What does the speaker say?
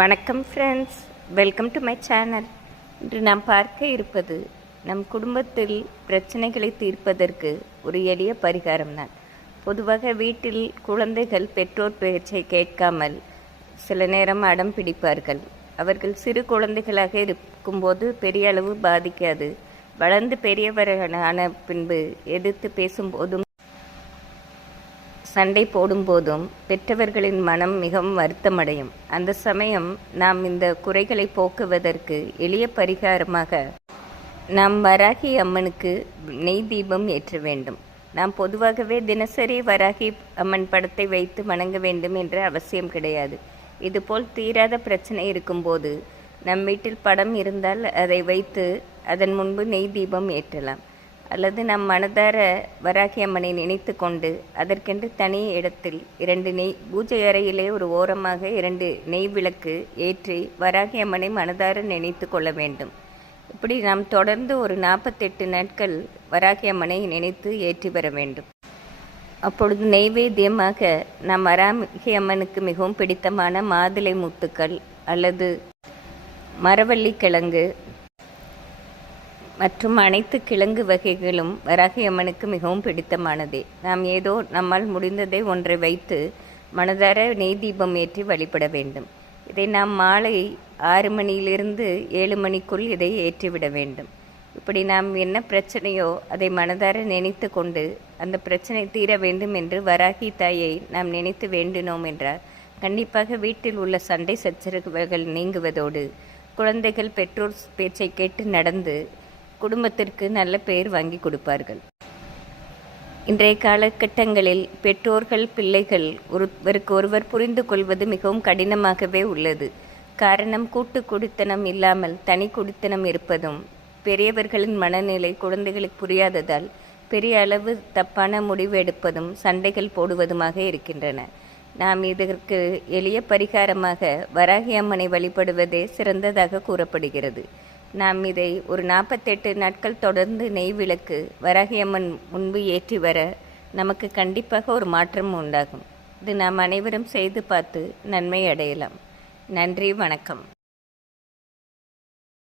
வணக்கம் friends, welcome to my channel. இன்று நாம் பார்க்க இருப்பது நம் குடும்பத்தில் பிரச்சனைகளை தீர்ப்பதற்கு ஒரு எளிய பரிகாரம் தான். பொதுவாக வீட்டில் குழந்தைகள் பெற்றோர் பேச்சை கேட்காமல் சில நேரம் அடம் பிடிப்பார்கள். அவர்கள் சிறு குழந்தைகளாக இருக்கும்போது பெரிய அளவு பாதிக்காது. வளர்ந்து பெரியவர்களான பின்பு எதிர்த்து பேசும்போதும் சண்டை போடும்போதும் பெற்றவர்களின் மனம் மிகவும் வருத்தமடையும். அந்த சமயம் நாம் இந்த குறைகளை போக்குவதற்கு எளிய பரிகாரமாக நாம் வராகி அம்மனுக்கு நெய் தீபம் ஏற்ற வேண்டும். நாம் பொதுவாகவே தினசரி வராகி அம்மன் படத்தை வைத்து வணங்க வேண்டும் என்ற அவசியம் கிடையாது. இதுபோல் தீராத பிரச்சனை இருக்கும்போது நம் வீட்டில் படம் இருந்தால் அதை வைத்து அதன் முன்பு நெய் தீபம் ஏற்றலாம். அல்லது நம் மனதார வராகி அம்மனை நினைத்து கொண்டு அதற்கென்று தனி இடத்தில் 2 நெய் பூஜை அறையிலே ஒரு ஓரமாக 2 நெய் விளக்கு ஏற்றி வராகி அம்மனை மனதார நினைத்து கொள்ள வேண்டும். இப்படி நாம் தொடர்ந்து ஒரு 48 நாட்கள் வராகி அம்மனை நினைத்து ஏற்றி வர வேண்டும். அப்பொழுது நெய்வேத்தியமாக நாம் வராகி அம்மனுக்கு மிகவும் பிடித்தமான மாதுளை முத்துக்கள் அல்லது மரவள்ளி கிழங்கு மற்றும் அனைத்து கிழங்கு வகைகளும் வராகி அம்மனுக்கு மிகவும் பிடித்தமானதே. நாம் ஏதோ நம்மால் முடிந்ததை ஒன்றை வைத்து மனதார நெய் தீபம் ஏற்றி வழிபட வேண்டும். இதை நாம் மாலை 6 மணியிலிருந்து 7 மணிக்குள் இதை ஏற்றிவிட வேண்டும். இப்படி நாம் என்ன பிரச்சனையோ அதை மனதார நினைத்து கொண்டு அந்த பிரச்சனை தீர வேண்டும் என்று வராகி தாயை நாம் நினைத்து வேண்டினோம் என்றால் கண்டிப்பாக வீட்டில் உள்ள சண்டை சச்சரவுகள் நீங்குவதோடு குழந்தைகள் பெற்றோர் பேச்சை கேட்டு நடந்து குடும்பத்திற்கு நல்ல பெயர் வாங்கி கொடுப்பார்கள். இன்றைய காலகட்டங்களில் பெற்றோர்கள் பிள்ளைகள் ஒருவருக்கு ஒருவர் புரிந்து கொள்வது மிகவும் கடினமாகவே உள்ளது. காரணம், கூட்டு குடித்தனம் இல்லாமல் தனி குடித்தனம் இருப்பதும் பெரியவர்களின் மனநிலை குழந்தைகளுக்கு புரியாததால் பெரிய அளவு தப்பான முடிவு எடுப்பதும் சண்டைகள் போடுவதுமாக இருக்கின்றன. நாம் இதற்கு எளிய பரிகாரமாக வராகி அம்மனை வழிபடுவதே சிறந்ததாக கூறப்படுகிறது. நாம் இதை ஒரு 48 நாட்கள் தொடர்ந்து நெய் விளக்கு வராகி அம்மன் முன்பு ஏற்றி வர நமக்கு கண்டிப்பாக ஒரு மாற்றம் உண்டாகும். இது நாம் அனைவரும் செய்து பார்த்து நன்மை அடையலாம். நன்றி, வணக்கம்.